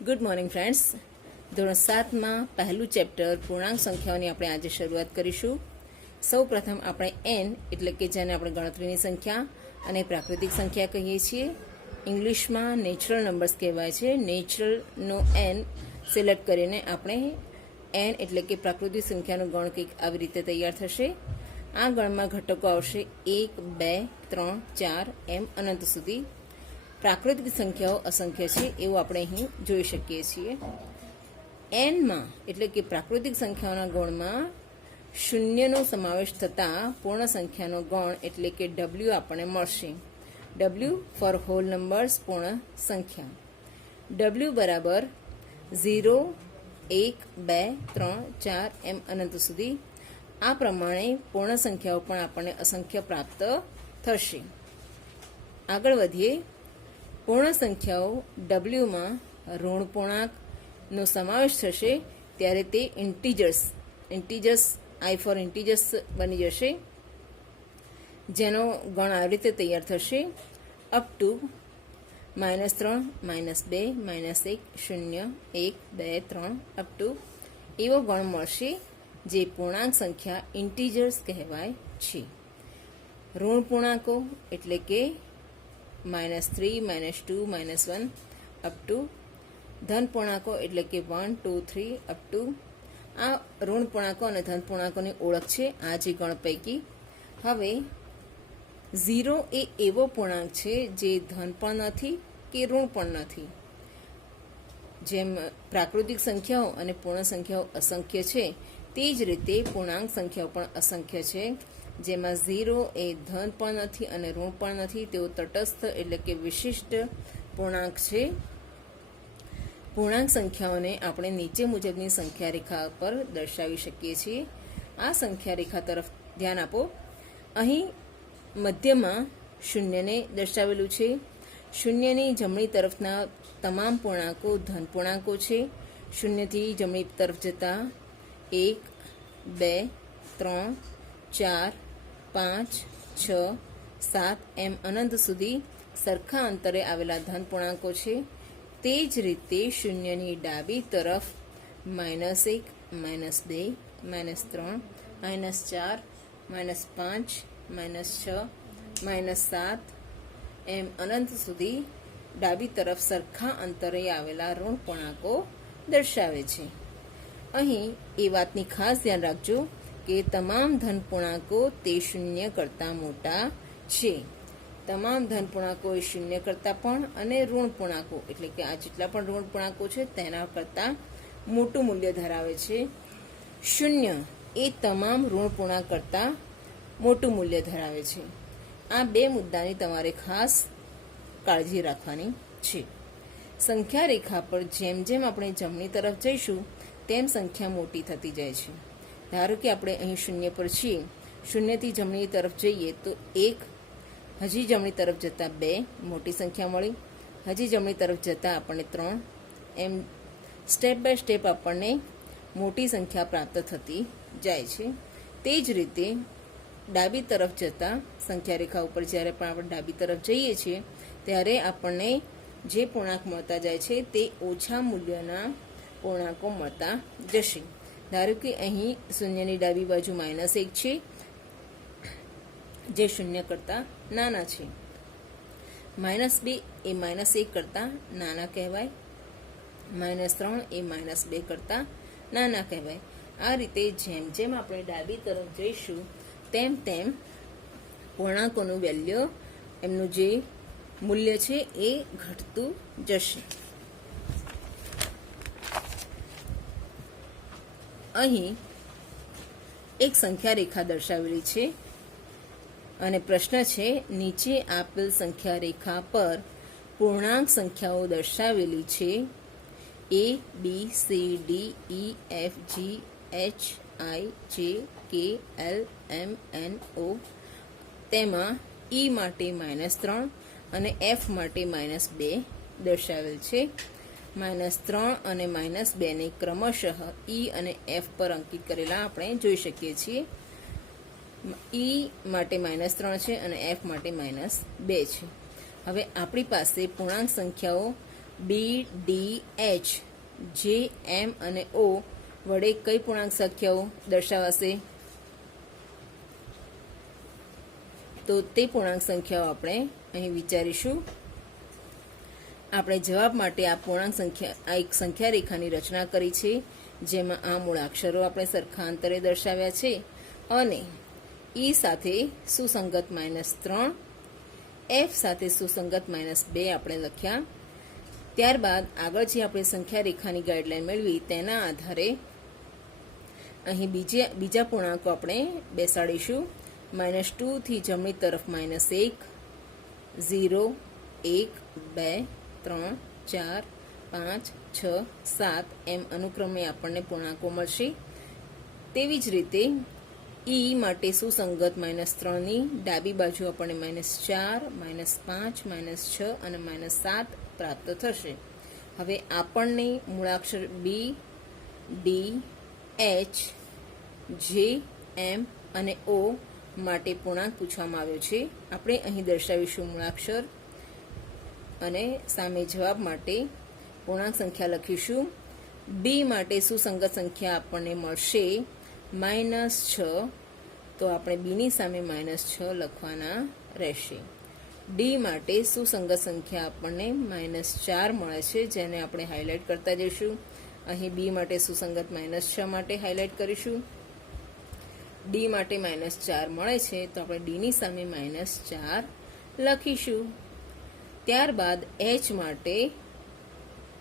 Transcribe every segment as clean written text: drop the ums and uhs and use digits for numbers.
Good morning friends. ધોરણ 7માં પહેલું chapter પૂર્ણાંક સંખ્યાઓની આપણે આજે શરૂઆત કરીશું. સૌ પ્રથમ આપણે એન એટલે કે જેને આપણે ગણતરીની સંખ્યા અને પ્રાકૃતિક સંખ્યા કહીએ છીએ, ઇંગ્લિશમાં નેચરલ નંબર્સ કહેવાય છે. નેચરલનો એન સિલેક્ટ કરીને આપણે એન એટલે કે પ્રાકૃતિક સંખ્યાનો ગણ કંઈક આવી રીતે તૈયાર થશે. આ ગણમાં ઘટકો આવશે 1, 2, 3, 4 એમ અનંત સુધી. પ્રાકૃતિક સંખ્યાઓ અસંખ્ય છે એવું આપણે અહીં જોઈ શકીએ છીએ. એનમાં એટલે કે પ્રાકૃતિક સંખ્યાઓના ગણમાં શૂન્યનો સમાવેશ થતાં પૂર્ણ સંખ્યાનો ગણ એટલે કે ડબલ્યુ આપણને મળશે. ડબલ્યુ ફોર હોલ નંબર્સ પૂર્ણ સંખ્યા. ડબલ્યુ બરાબર 0, 1, 2, 3, 4 એમ અનંત સુધી. આ પ્રમાણે પૂર્ણ સંખ્યાઓ પણ આપણને અસંખ્ય પ્રાપ્ત થશે. આગળ વધીએ. પૂર્ણ સંખ્યાઓ ડબલ્યુમાં ઋણ પૂર્ણાંકનો સમાવેશ થશે ત્યારે તે ઇન્ટીજર્સ આઈ ફોર ઇન્ટીજર્સ બની જશે, જેનો ગણ આવી રીતે તૈયાર થશે. અપ ટુ -3, -2, -1, 0, 1, 2, 3 અપ ટુ એવો ગણ મળશે જે પૂર્ણાંક સંખ્યા ઇન્ટીજર્સ કહેવાય છે. ઋણ પૂર્ણાંકો એટલે કે -3, -2, -1 અપ ટુ ધન પૂર્ણાંકો એટલે કે 1, 2, 3 અપ ટુ. આ ઋણ પૂર્ણાંકો અને ધન પૂર્ણાંકોની ઓળખ છે આ જે ગણ પૈકી. હવે 0 એ એવો પૂર્ણાંક છે જે ધન પણ નથી કે ઋણ પણ નથી. જેમ પ્રાકૃતિક સંખ્યાઓ અને પૂર્ણ સંખ્યાઓ અસંખ્ય છે તે જ રીતે પૂર્ણાંક સંખ્યાઓ પણ અસંખ્ય છે, જેમાં 0 એ ધન પણ નથી અને ઋણ પણ નથી. તેઓ તટસ્થ એટલે કે વિશિષ્ટ પૂર્ણાંક છે. પૂર્ણાંક સંખ્યાઓને આપણે નીચે મુજબની સંખ્યા રેખા પર દર્શાવી શકીએ છીએ. આ સંખ્યા રેખા તરફ ધ્યાન આપો. અહીં મધ્યમાં શૂન્યને દર્શાવેલું છે. શૂન્યની જમણી તરફના તમામ પૂર્ણાંકો ધન પૂર્ણાંકો છે. શૂન્યથી જમણી તરફ જતા 1, 2, 3, 4, 5, 6, 7 એમ અનંત સુધી સરખા અંતરે આવેલા ધન પૂર્ણાંકો છે. તે જ રીતે શૂન્યની ડાબી તરફ -1, -2, -3, -4, -5, -6, -7 એમ અનંત સુધી ડાબી તરફ સરખા અંતરે આવેલા ઋણ પૂર્ણાંકો દર્શાવે છે. અહીં એ વાતની ખાસ ધ્યાન રાખજો કે તમામ ધન પૂર્ણાંકો તે શૂન્ય કરતાં મોટા છે. તમામ ધન પૂર્ણાંકો એ શૂન્ય કરતાં પણ અને ઋણ પૂર્ણાંકો એટલે કે આ જેટલા પણ ઋણ પૂર્ણાંકો છે તેના કરતાં મોટું મૂલ્ય ધરાવે છે. શૂન્ય એ તમામ ઋણ પૂર્ણાંક કરતાં મોટું મૂલ્ય ધરાવે છે. આ બે મુદ્દાની તમારે ખાસ કાળજી રાખવાની છે. સંખ્યા રેખા પર જેમ જેમ આપણે જમણી તરફ જઈશું તેમ સંખ્યા મોટી થતી જાય છે. ધારો કે આપણે અહીં શૂન્ય પર છીએ. શૂન્યથી જમણી તરફ જઈએ તો 1, હજી જમણી તરફ જતાં 2 મોટી સંખ્યા મળી. હજી જમણી તરફ જતાં આપણને 3 એમ સ્ટેપ બાય સ્ટેપ આપણને મોટી સંખ્યા પ્રાપ્ત થતી જાય છે. તે જ રીતે ડાબી તરફ જતાં સંખ્યા રેખા ઉપર જ્યારે પણ આપણે ડાબી તરફ જઈએ છીએ ત્યારે આપણને જે પૂર્ણાંક મળતા જાય છે તે ઓછા મૂલ્યના પૂર્ણાંકો મળતા જશે. ધારો કે અહીં શૂન્યની ડાબી બાજુ -1 છે જે શૂન્ય કરતાં નાના છે. -2 એ -1 કરતાં નાના કહેવાય. -3 એ -2 કરતાં નાના કહેવાય. આ રીતે જેમ જેમ આપણે ડાબી તરફ જઈશું તેમ તેમ પૂર્ણાંકોનું વેલ્યુ એમનું જે મૂલ્ય છે એ ઘટતું જશે. અહીં એક સંખ્યા રેખા દર્શાવેલી છે અને પ્રશ્ન છે નીચે આપેલ સંખ્યા રેખા પર પૂર્ણાંક સંખ્યાઓ દર્શાવેલી છે A, B, C, D, E, F, G, H, I, J, K, L, M, N, O. તેમાં E માટે -3 અને F માટે -2 દર્શાવેલ છે. -3 અને -2 ને ક્રમશઃ E અને F પર અંકિત કરેલા આપણે જોઈ શકીએ છીએ. E માટે -3 છે અને F માટે -2 છે. હવે આપણી પાસે પૂર્ણાંક સંખ્યાઓ બી, ડી, એચ, જે, એમ અને ઓ વડે કઈ પૂર્ણાંક સંખ્યાઓ દર્શાવાશે? તો તે પૂર્ણાંક સંખ્યાઓ આપણે અહીં વિચારીશું. આપણે જવાબ માટે આ પૂર્ણાંક સંખ્યા આ એક સંખ્યા રેખાની રચના કરી છે, જેમાં આ મૂળાક્ષરો આપણે સરખા અંતરે દર્શાવ્યા છે અને ઈ સાથે સુસંગત -3, એફ સાથે સુસંગત -2 આપણે લખ્યા. ત્યારબાદ આગળ જે આપણે સંખ્યા રેખાની ગાઈડલાઈન મેળવી તેના આધારે અહીં બીજા પૂર્ણાંકો આપણે બેસાડીશું. -2 થી જમણી તરફ -1, 0, 1, 2, 3, 4, 5, 6, 7 એમ અનુક્રમે આપણને પૂર્ણાંકો મળશે. તેવી જ રીતે ઈ માટે સુસંગત -3ની ડાબી બાજુ આપણને -4, -5, -6 અને -7 પ્રાપ્ત થશે. હવે આપણને મૂળાક્ષર બી, ડી, એચ, જે, એમ અને ઓ માટે પૂર્ણાંક પૂછવામાં આવ્યો છે. આપણે અહીં દર્શાવીશું મૂળાક્ષર અને સામે જવાબ માટે પૂર્ણાંક સંખ્યા લખીશું. બી માટે સુસંગત સંખ્યા આપણને મળશે -6, તો આપણે બીની સામે -6 લખવાના રહેશે. ડી માટે સુસંગત સંખ્યા આપણને -4 મળે છે, જેને આપણે હાઇલાઇટ કરતા જઈશું. અહીં બી માટે સુસંગત -6 માટે હાઇલાઇટ કરીશું. ડી માટે -4 મળે છે, તો આપણે ડીની સામે -4 લખીશું. ત્યારબાદ એચ માટે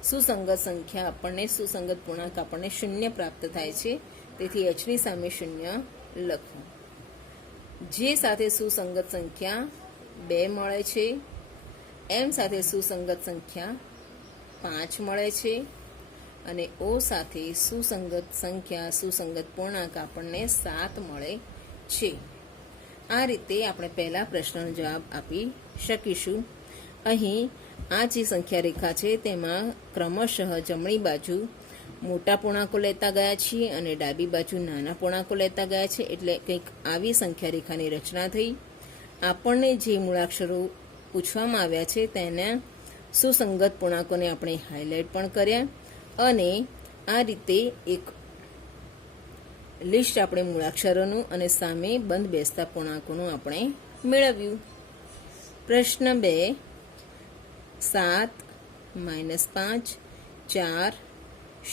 સુસંગત સંખ્યા આપણને સુસંગત પૂર્ણાંક આપણને 0 પ્રાપ્ત થાય છે, તેથી એચની સામે 0 લખવું. જે સાથે સુસંગત સંખ્યા 2 મળે છે, એમ સાથે સુસંગત સંખ્યા 5 મળે છે અને ઓ સાથે સુસંગત સંખ્યા સુસંગત પૂર્ણાંક આપણને 7 મળે છે. આ રીતે આપણે પહેલા પ્રશ્નનો જવાબ આપી શકીશું. અહીં આ જે સંખ્યા રેખા છે તેમાં ક્રમશઃ જમણી બાજુ મોટા પૂર્ણાંકો લેતા ગયા છીએ અને ડાબી બાજુ નાના પૂર્ણાંકો લેતા ગયા છે, એટલે કંઈક આવી સંખ્યા રેખાની રચના થઈ. આપણને જે મૂળાક્ષરો પૂછવામાં આવ્યા છે તેના સુસંગત પૂર્ણાંકોને આપણે હાઇલાઇટ પણ કર્યા અને આ રીતે એક લિસ્ટ આપણે મૂળાક્ષરોનું અને સામે બંધ બેસતા પૂર્ણાંકોનું આપણે મેળવ્યું. પ્રશ્ન 2, 7, -5, 4,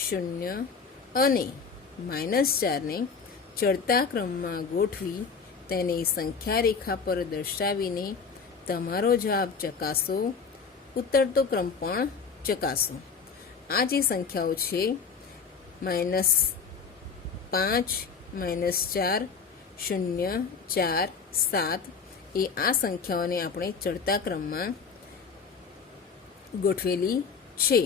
0 અને -4ને ચડતા ક્રમમાં ગોઠવી તેને સંખ્યા રેખા પર દર્શાવીને તમારો જવાબ ચકાસો. ઉતરતો ક્રમ પણ ચકાસો. આ જે સંખ્યાઓ છે -5, -4, 0, 4, 7 એ આ સંખ્યાઓને આપણે ચડતા ક્રમમાં ગોઠવેલી છે.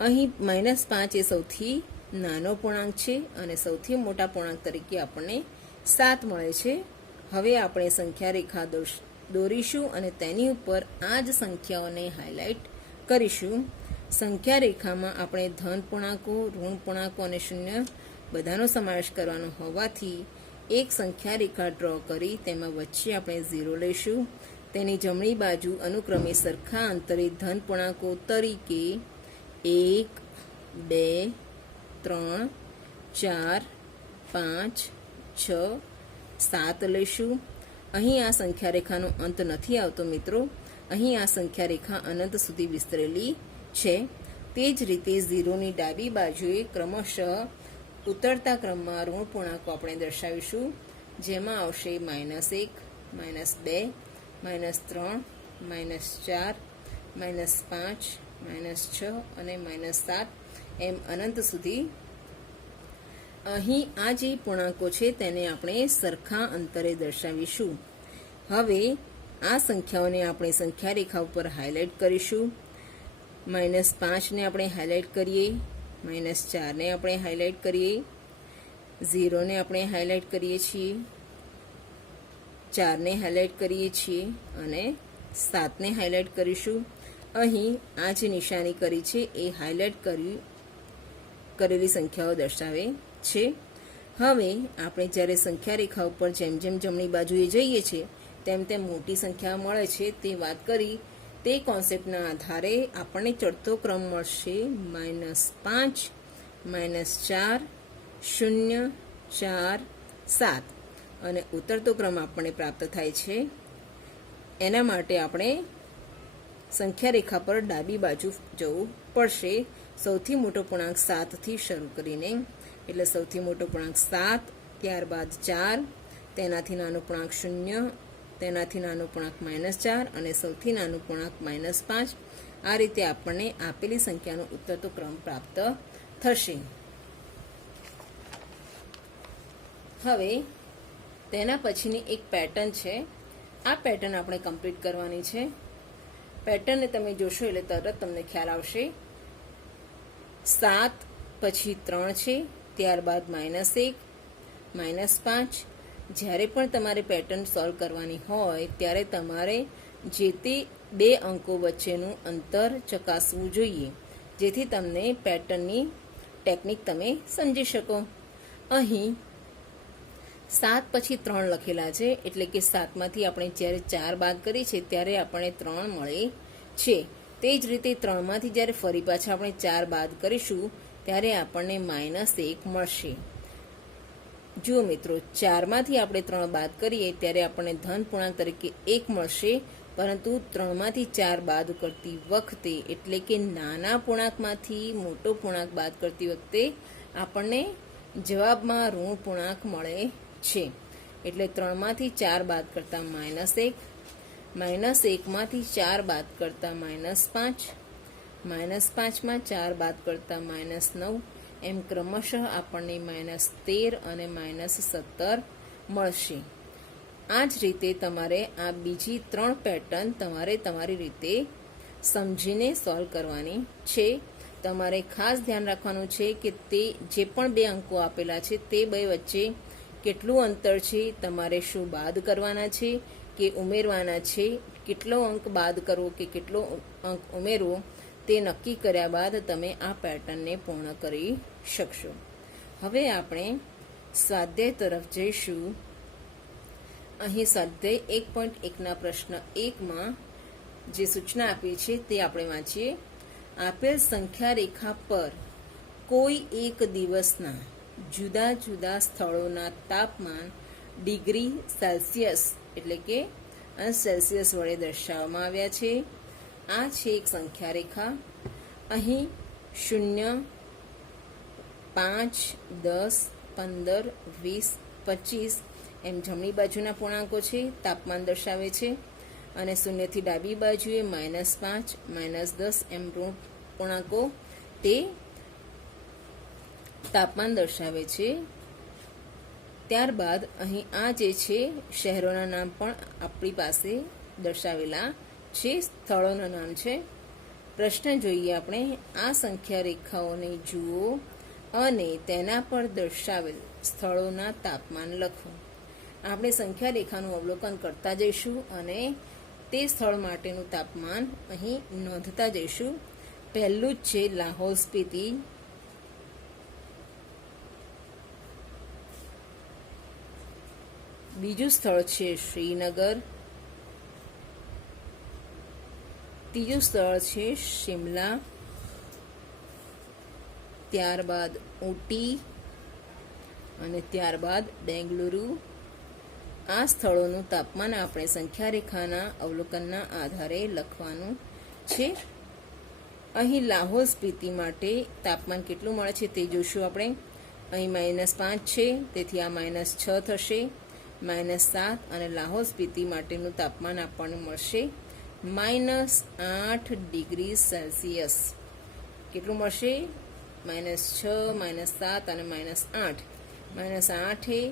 અહીં -5 એ સૌથી નાનો પૂર્ણાંક છે અને સૌથી મોટા પૂર્ણાંક તરીકે આપણને 7 મળે છે. હવે આપણે સંખ્યા રેખા દોરીશું અને તેની ઉપર આ જ સંખ્યાઓને હાઇલાઇટ કરીશું. સંખ્યા રેખામાં આપણે ધન પૂર્ણાંકો, ઋણ પૂર્ણાંકો અને 0 બધાનો સમાવેશ કરવાનો હોવાથી એક સંખ્યા રેખા ડ્રો કરી તેમાં વચ્ચે આપણે 0 લઈશું. તેની જમણી બાજુ અનુક્રમે સરખા અંતરે ધન પૂર્ણાંકો તરીકે 1, 2, 3, 4, 5, 6, 7 લઈશું. અહીં આ સંખ્યા રેખાનો અંત નથી આવતો મિત્રો. અહીં આ સંખ્યા રેખા અનંત સુધી વિસ્તરેલી છે. તે જ રીતે 0ની ડાબી બાજુએ ક્રમશઃ ઉતરતા ક્રમમાં ઋણ પૂર્ણાંકો આપણે દર્શાવીશું, જેમાં આવશે -1, -2, -3, -4, -5, -6 અને -7 એમ અનંત સુધી. અહીં આ જે પૂર્ણાંકો છે તેને આપણે સરખા અંતરે દર્શાવીશું. હવે આ સંખ્યાઓને આપણે સંખ્યા રેખા ઉપર હાઇલાઇટ કરીશું. -5ને આપણે હાઇલાઇટ કરીએ, -4ને આપણે હાઇલાઇટ કરીએ, 0ને આપણે હાઇલાઇટ કરીએ છીએ, 4ને હાઇલાઇટ કરીએ છીએ અને 7ને હાઇલાઇટ કરીશું. અહીં આ જે નિશાની કરી છે એ હાઇલાઇટ કરેલી સંખ્યાઓ દર્શાવે છે. હવે આપણે જ્યારે સંખ્યા રેખા ઉપર જેમ જેમ જમણી બાજુએ જઈએ છીએ તેમ તેમ મોટી સંખ્યા મળે છે તે વાત કરી. તે કોન્સેપ્ટના આધારે આપણને ચડતો ક્રમ મળશે -5, -4, 0, 4, 7 અને ઉતરતો ક્રમ આપણને પ્રાપ્ત થાય છે. એના માટે આપણે સંખ્યા રેખા પર ડાબી બાજુ જવું પડશે. સૌથી મોટો પૂર્ણાંક 7થી શરૂ કરીને, એટલે સૌથી મોટો પૂર્ણાંક 7, ત્યારબાદ 4, તેનાથી નાનો પૂર્ણાંક 0, તેનાથી નાનો પૂર્ણાંક -4 અને સૌથી નાનો પૂર્ણાંક -5. આ રીતે આપણને આપેલી સંખ્યાનો ઉતરતો ક્રમ પ્રાપ્ત થશે. હવે તેના પછીની એક પેટર્ન છે. આ પેટર્ન આપણે કમ્પ્લીટ કરવાની છે. પેટર્નને તમે જોશો એટલે તરત તમને ખ્યાલ આવશે. 7 પછી 3 છે, ત્યારબાદ -1, -5. જ્યારે પણ તમારે પેટર્ન સોલ્વ કરવાની હોય ત્યારે તમારે જે તે બે અંકો વચ્ચેનું અંતર ચકાસવું જોઈએ, જેથી તમને પેટર્નની ટેકનિક તમે સમજી શકો. અહીં 7 પછી 3 લખેલા છે, એટલે કે 7માંથી આપણે જ્યારે 4 બાદ કરી છે ત્યારે આપણને 3 મળે છે. તે જ રીતે 3માંથી જ્યારે ફરી પાછા આપણે 4 બાદ કરીશું ત્યારે આપણને -1 મળશે. જુઓ મિત્રો, 4માંથી આપણે 3 બાદ કરીએ ત્યારે આપણને ધન પૂર્ણાંક તરીકે 1 મળશે, પરંતુ 3માંથી 4 બાદ કરતી વખતે, એટલે કે નાના પૂર્ણાંકમાંથી મોટો પૂર્ણાંક બાદ કરતી વખતે આપણને જવાબમાં ઋણ પૂર્ણાંક મળે છે. એટલે 3માંથી 4 બાદ કરતા -1, -1માંથી 4 બાદ કરતા -5, -5માં 4 બાદ કરતા -9, એમ ક્રમશઃ આપણને -13 અને -17 મળશે. આ જ રીતે તમારે આ બીજી 3 પેટર્ન તમારે તમારી રીતે સમજીને સોલ્વ કરવાની છે. તમારે ખાસ ધ્યાન રાખવાનું છે કે તે જે પણ બે અંકો આપેલા છે તે બે વચ્ચે કેટલું અંતર છે, તમારે શું બાદ કરવાના છે કે ઉમેરવાના છે, કેટલો અંક બાદ કરવો કે કેટલો અંક ઉમેરવો, તે નક્કી કર્યા બાદ તમે આ પેટર્નને પૂર્ણ કરી શકશો. હવે આપણે સ્વાધ્યાય તરફ જઈશું. અહીં સ્વાધ્યાય 1.1ના પ્રશ્ન 1માં જે સૂચના આપી છે તે આપણે વાંચીએ. આપેલ સંખ્યા રેખા પર કોઈ એક દિવસના જુદા જુદા સ્થળોના તાપમાન ડિગ્રી સેલ્સિયસ એટલે કે અંશ સેલ્સિયસ વડે દર્શાવવામાં આવ્યા છે. આ છે એક સંખ્યા રેખા. અહીં 0, 5, 10, 15, 20, 25 એમ જમણી બાજુના પૂર્ણાંકો છે, તાપમાન દર્શાવે છે. અને 0થી ડાબી બાજુએ -5, -10 એમ ઋણ પૂર્ણાંકો તે તાપમાન દર્શાવે છે. ત્યારબાદ અહીં આ જે છે શહેરોના નામ પણ આપણી પાસે દર્શાવેલા છે, સ્થળોના નામ છે. પ્રશ્ન જોઈએ આપણે. આ સંખ્યા રેખાઓને જુઓ અને તેના પર દર્શાવેલ સ્થળોના તાપમાન લખો. આપણે સંખ્યા રેખાનું અવલોકન કરતા જઈશું અને તે સ્થળ માટેનું તાપમાન અહીં નોંધતા જઈશું. પહેલું જ છે લાહોલ સ્પીતિ. બીજું સ્થળ છે શ્રીનગર. ત્રીજું સ્થળ છે શિમલા. ત્યારબાદ ઊટી અને ત્યારબાદ બેંગલુરુ. આ સ્થળોનું તાપમાન આપણે સંખ્યા રેખાના અવલોકનના આધારે લખવાનું છે. અહીં લાહોલ સ્પીતિ માટે તાપમાન કેટલું મળે છે તે જોઈશું આપણે. અહીં -5 છે, તેથી આ -6 થશે. -7 અને લાહોલ સ્પીતિ માટેનું તાપમાન આપણને મળશે -8 ડિગ્રી સેલ્સિયસ. કેટલું મળશે? -6, -7 અને -8. -8 એ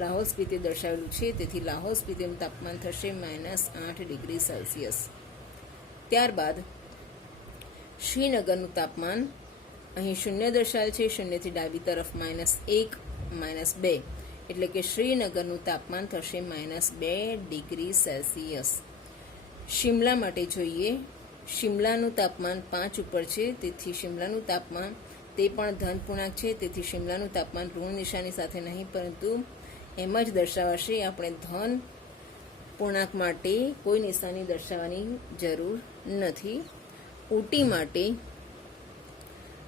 લાહોલ સ્પીતિ દર્શાવેલું છે, તેથી લાહોલ સ્પીતિનું તાપમાન થશે -8 ડિગ્રી સેલ્સિયસ. ત્યારબાદ શ્રીનગરનું તાપમાન અહીં 0 દર્શાવેલ છે, 0થી ડાબી તરફ -1, -2, એટલે કે શ્રીનગરનું તાપમાન થશે -2 ડિગ્રી સેલ્સિયસ. શિમલા માટે જોઈએ. શિમલાનું તાપમાન 5 ઉપર છે, તેથી શિમલાનું તાપમાન તે પણ ધન પૂર્ણાંક છે, તેથી શિમલાનું તાપમાન ઋણ નિશાની સાથે નહીં પરંતુ એમ જ દર્શાવાશે. આપણે ધન પૂર્ણાંક માટે કોઈ નિશાની દર્શાવવાની જરૂર નથી. ઊટી માટે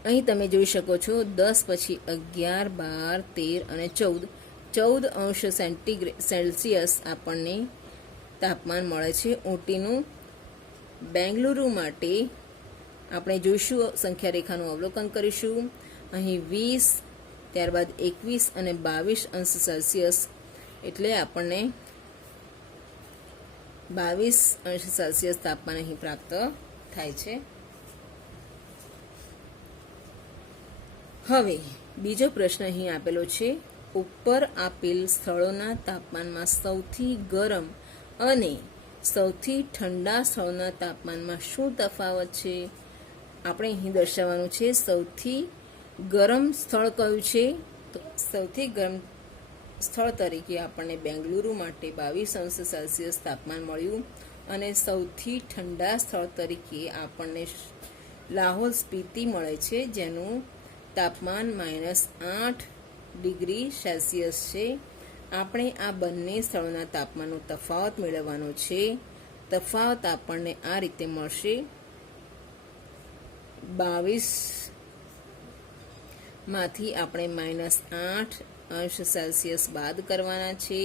અહીં તમે જોઈ શકો છો 10 પછી 11, 12, 13 અને 14 સેલ્સિયસ આપણને તાપમાન મળે છે ઊટીનું. બેંગલુરુ માટે આપણે જોઈશું, સંખ્યા રેખાનું અવલોકન કરીશું. અહીં 20, ત્યારબાદ 21 અને 22 અંશ સેલ્સિયસ, એટલે આપણને 22 અંશ સેલ્સિયસ તાપમાન અહીં પ્રાપ્ત થાય છે. હવે બીજો પ્રશ્ન અહીં આપેલો છે. ઉપર આપેલ સ્થળોના તાપમાનમાં સૌથી ગરમ અને સૌથી ઠંડા સ્થળોના તાપમાનમાં શું તફાવત છે? આપણે અહીં દર્શાવવાનું છે સૌથી ગરમ સ્થળ કયું છે. તો સૌથી ગરમ સ્થળ તરીકે આપણને બેંગલુરુ માટે 22 અંશ સેલ્સિયસ તાપમાન મળ્યું અને સૌથી ઠંડા સ્થળ તરીકે આપણને લાહોલ સ્પીતિ મળે છે, જેનું તાપમાન -8 ડિગ્રી સેલ્સિયસ છે. આપણે આ બંને સ્થળોના તાપમાનનો તફાવત મેળવવાનો છે. તફાવત આપણને આ રીતે મળશે. 22 માંથી આપણે -8 અંશ સેલ્સિયસ બાદ કરવાના છે.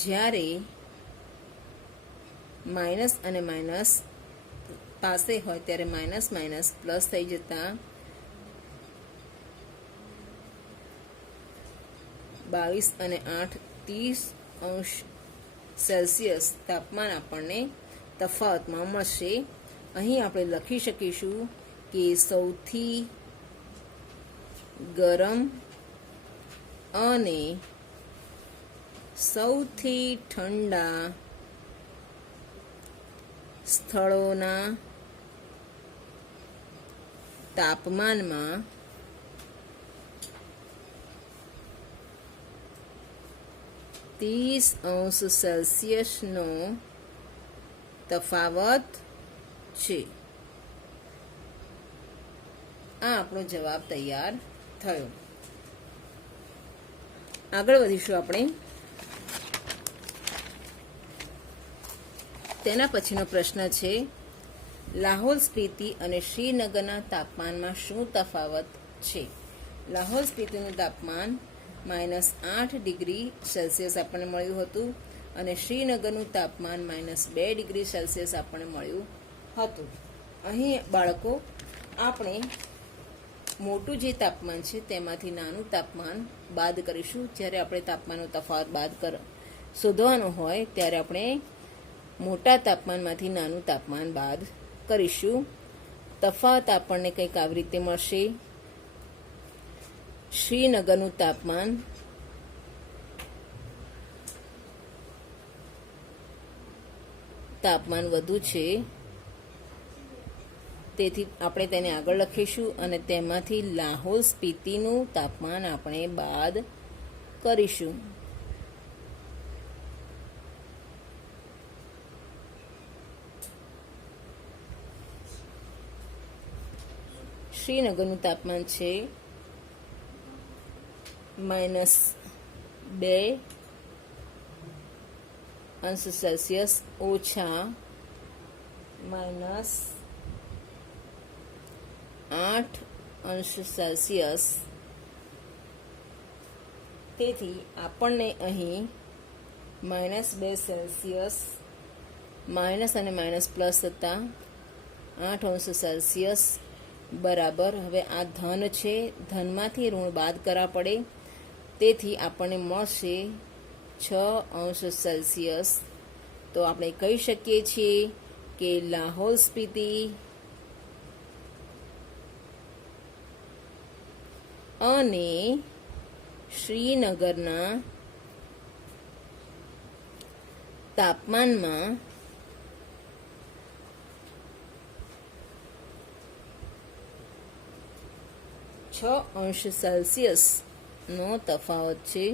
જ્યારે માઇનસ અને માઇનસ પાસે હોય ત્યારે માઇનસ માઇનસ પ્લસ થઈ જતા 22 અને 8 30 અંશ સેલ્સિયસ તાપમાન આપણને તફાવતમાં મળશે. અહીં આપણે લખી શકીશું કે સૌથી ગરમ અને સૌથી ઠંડા સ્થળોના તાપમાનમાં અંશ સેલ્સિયસનો તફાવત છે. આ આપણો જવાબ તૈયાર થયો. આગળ વધીશું આપણે. તેના પછીનો પ્રશ્ન છે, લાહોલ સ્પીતિ અને શ્રીનગરના તાપમાનમાં શું તફાવત છે? લાહોલ સ્પીતિનું તાપમાન -8 ડિગ્રી સેલ્સિયસ આપણને મળ્યું હતું અને શ્રીનગરનું તાપમાન -2 ડિગ્રી સેલ્સિયસ આપણને મળ્યું હતું. અહીં બાળકો આપણે મોટું જે તાપમાન છે તેમાંથી નાનું તાપમાન બાદ કરીશું. જ્યારે આપણે તાપમાનનો તફાવત શોધવાનો હોય ત્યારે આપણે મોટા તાપમાનમાંથી નાનું તાપમાન બાદ કરીશું. તફાવત આપણને કંઈક આવી રીતે મળશે. શ્રીનગરનું તાપમાન વધુ છે, તેથી આપણે તેને આગળ લખીશું અને તેમાંથી લાહોલ સ્પીતિનું તાપમાન આપણે બાદ કરીશું. શ્રીનગરનું તાપમાન છે -2 અંશ સેલ્સિયસ ઓછા -8 અંશ સેલ્સિયસ. તેથી આપણને અહીં -2 સેલ્સિયસ માઇનસ અને માઇનસ પ્લસ થતા 8 અંશ સેલ્સિયસ બરાબર. હવે આ ધન છે, ધનમાંથી ઋણ બાદ કરવા પડે, તેથી આપણને મળશે 6 અંશ સેલ્સિયસ. તો આપણે કહી શકીએ છીએ કે લાહોલ સ્પીતિ અને શ્રીનગરના તાપમાનમાં છ અંશ સેલ્સિયસનો તફાવત છે.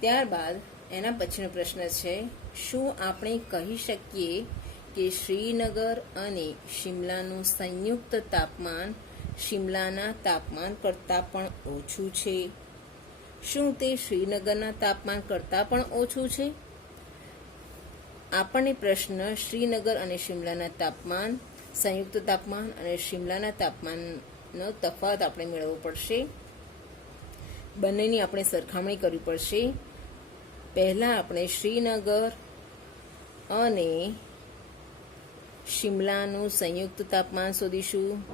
ત્યારબાદ એના પછીનો પ્રશ્ન છે, શું આપણે કહી શકીએ કે શ્રીનગર અને શિમલાનું સંયુક્ત તાપમાન શિમલાના તાપમાન કરતાં પણ ઓછું છે? શું તે શ્રીનગરના તાપમાન કરતાં પણ ઓછું છે? આપણને પ્રશ્ન શ્રીનગર અને શિમલાના તાપમાન, સંયુક્ત તાપમાન અને શિમલાના તાપમાનનો તફાવત આપણે મેળવવો પડશે. બંનેની આપણે સરખામણી કરવી પડશે. પહેલાં આપણે શ્રીનગર અને શિમલાનું સંયુક્ત તાપમાન શોધીશું.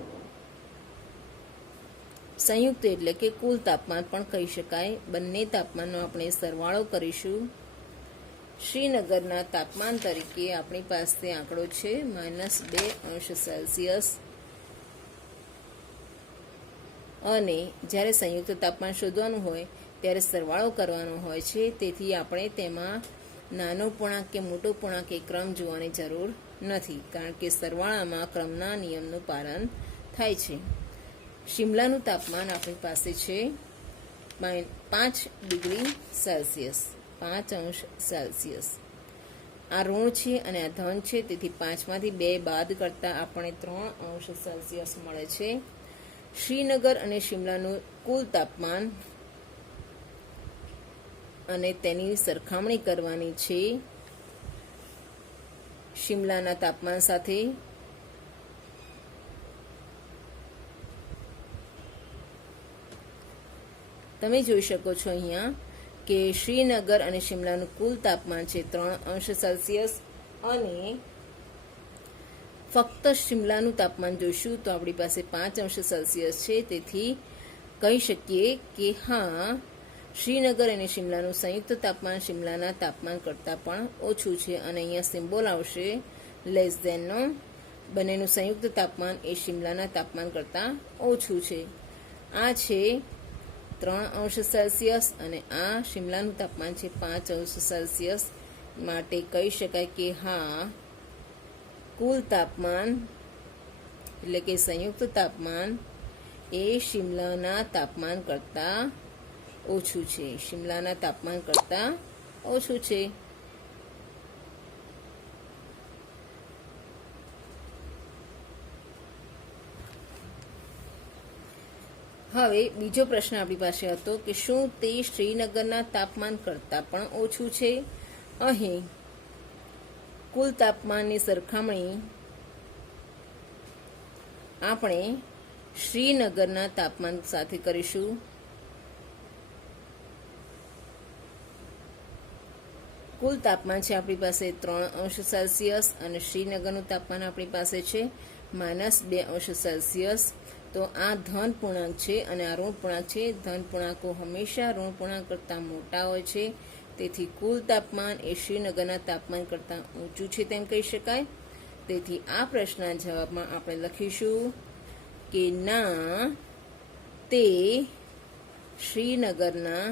સંયુક્ત એટલે કે કુલ તાપમાન પણ કહી શકાય. બંને તાપમાનનો આપણે સરવાળો કરીશું. શ્રીનગરના તાપમાન તરીકે આપણી પાસે આંકડો છે -2°C, અને જ્યારે સંયુક્ત તાપમાન શોધવાનું હોય ત્યારે સરવાળો કરવાનો હોય છે. તેથી આપણે તેમાં નાનો પૂર્ણાંક કે મોટો પૂર્ણાંક એ ક્રમ જોવાની જરૂર નથી, કારણ કે સરવાળામાં ક્રમના નિયમનું પાલન થાય છે. શિમલાનું તાપમાન આપણી પાસે છે 5°C, 5°C. આ ઋણ છે અને આ ધન છે, તેથી 5માંથી 2 બાદ કરતાં આપણને 3°C મળે છે. શ્રીનગર અને શિમલાનું કુલ તાપમાન અને તેની સરખામણી કરવાની છે શિમલાના તાપમાન સાથે. તમે જોઈ શકો છો અહીંયા કે શ્રીનગર અને શિમલાનું કુલ તાપમાન છે 3°C, અને ફક્ત શિમલાનું તાપમાન જોઈશું તો આપણી પાસે 5°C છે. તેથી કહી શકીએ કે હા, શ્રીનગર અને શિમલાનું સંયુક્ત તાપમાન શિમલાના તાપમાન કરતાં પણ ઓછું છે, અને અહીંયા સિમ્બોલ આવશે લેસ ધેનનો. બંનેનું સંયુક્ત તાપમાન એ શિમલાના તાપમાન કરતાં ઓછું છે. આ છે 3°C અને આ શિમલાનું તાપમાન છે 5°C. માટે કહી શકાય કે હા, કુલ તાપમાન એટલે કે સંયુક્ત તાપમાન એ શિમલાના તાપમાન કરતાં ઓછું છે. શિમલાના તાપમાન કરતાં ઓછું છે. હવે બીજો પ્રશ્ન આપણી પાસે હતો કે શું તે શ્રીનગરના તાપમાન કરતાં પણ ઓછું છે? અહીં કુલ તાપમાનની સરખામણી આપણે શ્રીનગરના તાપમાન સાથે કરીશું. કુલ તાપમાન છે આપણી પાસે 3°C, અને શ્રીનગરનું તાપમાન આપણી પાસે છે -2°C. તો આ ધન પૂર્ણાંક છે અને આ ઋણ પૂર્ણાંક છે. ધન પૂર્ણાંકો હંમેશા ઋણ પૂર્ણાંક કરતાં મોટા હોય છે, તેથી કુલ તાપમાન એ શ્રીનગરના તાપમાન કરતાં ઊંચું છે તેમ કહી શકાય. તેથી આ પ્રશ્નના જવાબમાં આપણે લખીશું કે ના, તે શ્રીનગરના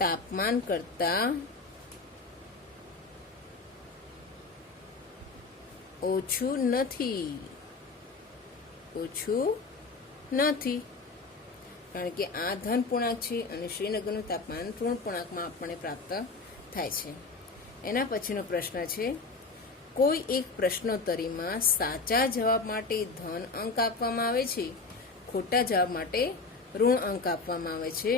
તાપમાન કરતાં ઓછું નથી. કારણ કે આ ધન પૂર્ણાંક છે અને શ્રીનગરનું તાપમાન ઋણ પૂર્ણાંકમાં આપણને પ્રાપ્ત થાય છે. એના પછીનો પ્રશ્ન છે, કોઈ એક પ્રશ્નોત્તરીમાં સાચા જવાબ માટે ધન અંક આપવામાં આવે છે, ખોટા જવાબ માટે ઋણ અંક આપવામાં આવે છે.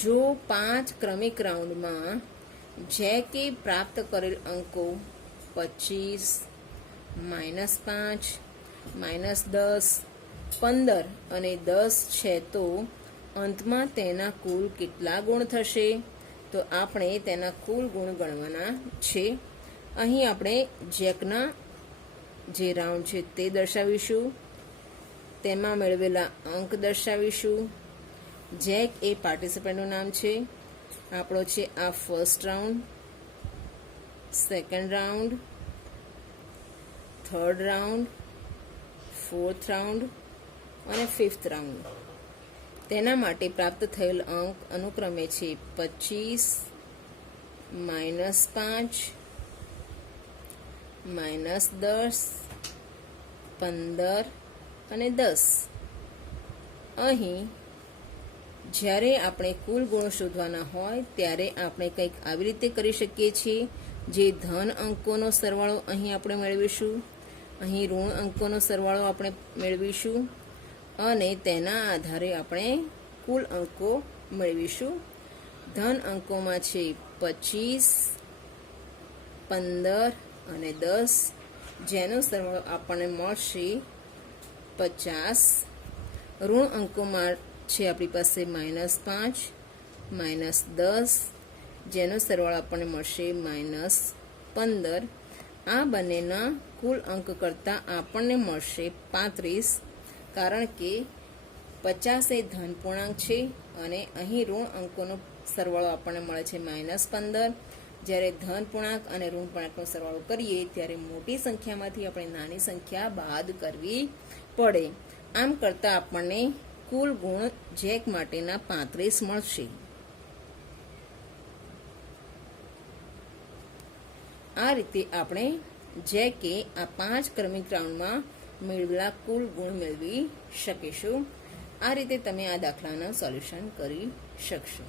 જો 5 ક્રમિક રાઉન્ડમાં જે કે પ્રાપ્ત કરેલ અંકો 25, -5, -10, 15 અને 10 છે, તો અંતમાં તેના કુલ કેટલા ગુણ થશે? તો આપણે તેના કુલ ગુણ ગણવાના છે. અહીં આપણે જેકના જે રાઉન્ડ છે તે દર્શાવીશું, તેમાં મેળવેલા અંક દર્શાવીશું. જેક એ પાર્ટિસિપન્ટનું નામ છે. આપણો છે આ first round, second round, third round, fourth round અને ફિફ્થ રાઉન્ડ. તેના માટે પ્રાપ્ત થયેલ અંક અનુક્રમે છે 25, -5, -10, 15 અને 10. અહીં જ્યારે આપણે કુલ ગુણો શોધવાના હોય ત્યારે આપણે કંઈક આવી રીતે કરી શકીએ છીએ. જે ધન અંકોનો સરવાળો અહીં આપણે મેળવીશું, અહીં ઋણ અંકોનો સરવાળો આપણે મેળવીશું અને તેના આધારે આપણે કુલ અંકો મેળવીશું. ધન અંકોમાં છે 25, 15 અને 10, જેનો સરવાળો આપણને મળશે 50. ઋણ અંકોમાં છે આપણી પાસે -5, -10, જેનો સરવાળો આપણને મળશે -15. આ બંનેના કુલ અંક કરતાં આપણને મળશે 35, કારણ કે 50 એ ધન પૂર્ણાંક છે અને અહીં ઋણ અંકોનો સરવાળો આપણને મળે છે -15. જ્યારે ધન પૂર્ણાંક અને ઋણ પૂર્ણાંકનો સરવાળો કરીએ ત્યારે મોટી સંખ્યામાંથી આપણે નાની સંખ્યા બાદ કરવી પડે. આમ કરતાં આપણને કુલ ગુણ જેક માટેના 35 મળશે. આ રીતે આપણે જેકે આ 5 ક્રમિક રાઉન્ડમાં મેળવેલા કુલ ગુણ મેળવી શકીશું. આ રીતે તમે આ દાખલાનું સોલ્યુશન કરી શકશો.